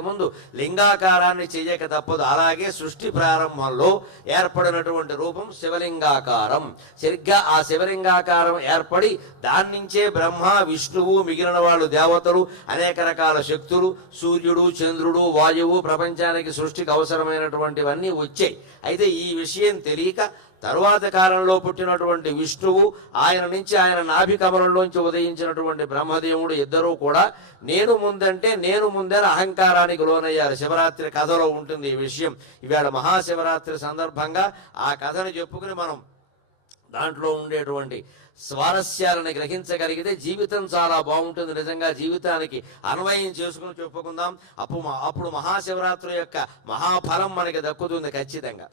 ముందు లింగాకారాన్ని చేయక తప్పదు. అలాగే సృష్టి ప్రారంభంలో ఏర్పడినటువంటి రూపం శివలింగాకారం. సరిగ్గా ఆ శివలింగాకారం ఏర్పడి దాని నుంచే బ్రహ్మ, విష్ణువు, మిగిలిన వాళ్ళు దేవతలు, అనేక రకాల శక్తులు, సూర్యుడు, చంద్రుడు, వాయువు, ప్రపంచానికి సృష్టికి అవసరమైనటువంటివన్నీ వచ్చాయి. అయితే ఈ విషయం తెలియక తరువాత కాలంలో పుట్టినటువంటి విష్ణువు, ఆయన నుంచి ఆయన నాభి కమలంలోంచి ఉదయించినటువంటి బ్రహ్మదేవుడు ఇద్దరూ కూడా నేను ముందంటే నేను ముందని అహంకారానికి లోనయ్యారు. శివరాత్రి కథలో ఉంటుంది ఈ విషయం. ఇవాళ మహాశివరాత్రి సందర్భంగా ఆ కథను చెప్పుకుని మనం దాంట్లో ఉండేటువంటి స్వారస్యాలను గ్రహించగలిగితే జీవితం చాలా బాగుంటుంది. నిజంగా జీవితానికి అన్వయం చేసుకుని చెప్పుకుందాం. అప్పుడు మహాశివరాత్రి యొక్క మహాఫలం మనకి దక్కుతుంది ఖచ్చితంగా.